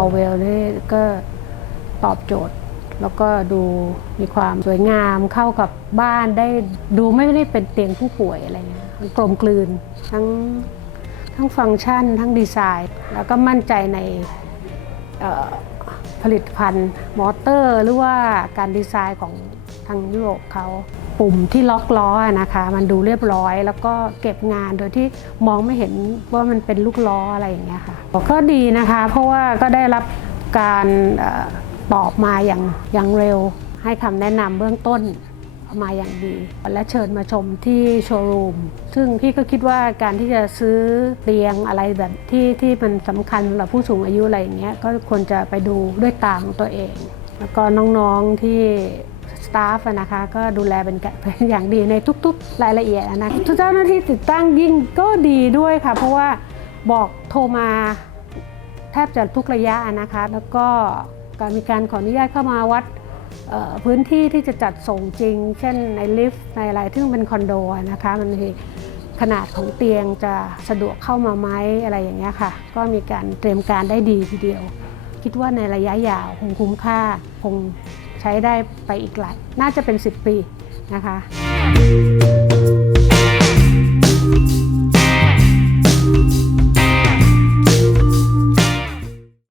อเวลนี่ก็ตอบโจทย์ แล้วก็ดูมีความสวยงามเข้ากับบ้านได้ดูไม่ได้เป็นเตียงผู้ป่วยอะไรเงี้ยกลมกลืนทั้งทั้งฟังก์ชันทั้งดีไซน์ แล้วก็มั่นใจในผลิตภัณฑ์มอเตอร์ หรือว่าการดีไซน์ของ ทางยุโรปเขาปุ่มที่ล็อกล้อนะคะ มันดูเรียบร้อย แล้วก็เก็บงานโดยที่มองไม่เห็นว่ามันเป็นลูกล้ออะไรอย่างเงี้ยค่ะก็ดีนะคะ เพราะว่าก็ได้รับการตอบมาอย่างอย่างเร็ว ให้คำแนะนำเบื้องต้นมาอย่างดี และเชิญมาชมที่โชว์รูม ซึ่งพี่ก็คิดว่าการที่จะซื้อเตียงอะไรแบบที่ที่มันสำคัญสำหรับผู้สูงอายุอะไรอย่างเงี้ยก็ควรจะไปดูด้วยตาของตัวเอง แล้วก็น้องๆที่ สตาฟนะคะก็ดูแลเป็นอย่างดีในทุกๆ รายละเอียดอะนะทุกเจ้าหน้าที่ติดตั้งยิ่งก็ดีด้วยค่ะ เพราะว่าบอกโทรมาแทบจะทุกระยะนะคะ แล้วก็การมีการขออนุญาตเข้ามาวัดพื้นที่ที่จะจัดส่งจริง เช่นในลิฟต์ในอะไรซึ่เป็นคอนโดนะคะมันมีขนาดของเตียงจะสะดวกเข้ามาไหมอะไรอย่างเงี้ยค่ะ ก็มีการเตรียมการได้ดีทีเดียว คิดว่าในระยะยาวคงคุ้มค่าคง ใช้ได้ไปอีกหลายน่าจะเป็น 10 ปีนะคะ